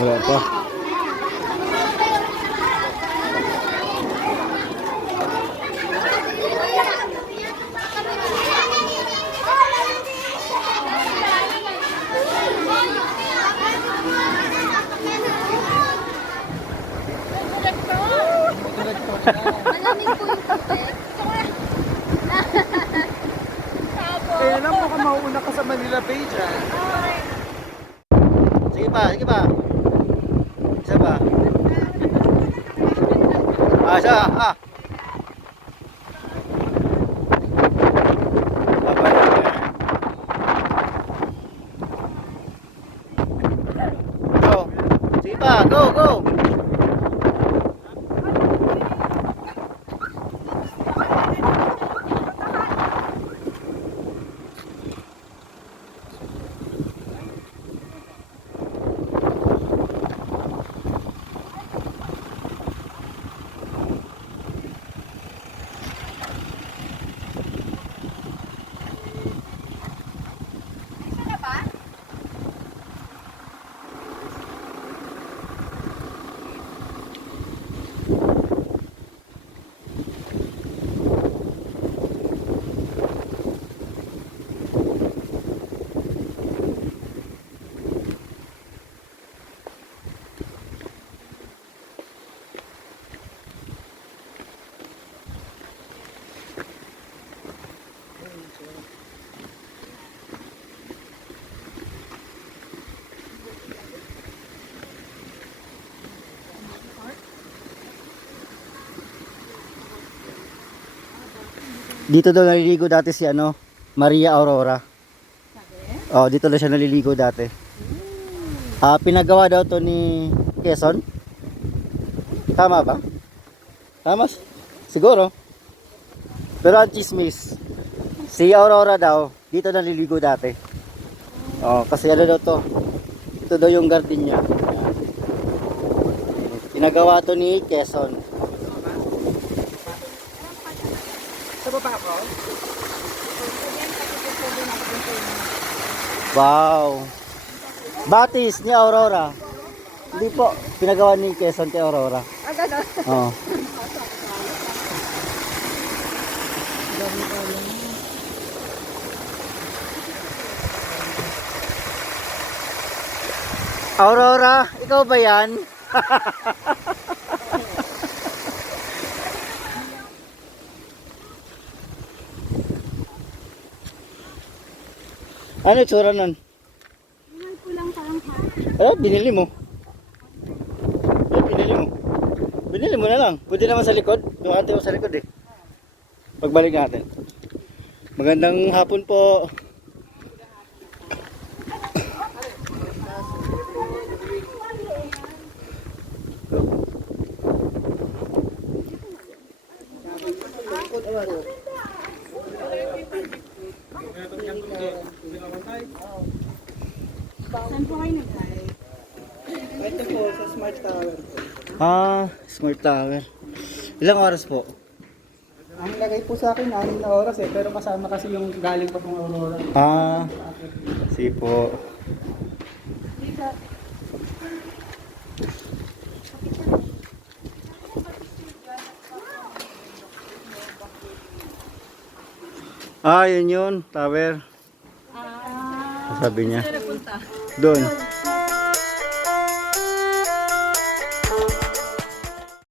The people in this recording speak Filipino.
Wala pa. Malamig po yung tubig. Kaya lang mukhang mauuna ka sa Manila Bay dyan. Sige pa, sige pa. Isa pa. Isa, Go. Sige pa, go, go. Dito daw naliligo dati si Maria Aurora. Oh, dito daw siya naliligo dati. Pinagawa daw to ni Quezon. Tama ba? Tama? Siguro. Pero ang chismis, si Aurora daw, dito naliligo dati. Oh, kasi daw to. Ito daw yung garden niya. Pinagawa to ni Quezon. Sa baba ko? Wow. Batis ni Aurora. Hindi po, pinagawa ni Quezon kay Aurora. Gano'n. Oo. Aurora, ikaw ba yan? Ano itsura nun? Kulang parang Binili mo. Binili mo. Binili mo na lang. Pwede naman sa likod. Yung ate mo sa likod eh. Pagbalik natin. Magandang hapon po. Saan po kayo nag-live? Ito po sa Smart Tower. Smart Tower. Ilang oras po? Ang lagay po sa akin 6 na oras pero kasama kasi yung galing pa pong Aurora. Sige po. Yun, tower. Sabi niya. Doon.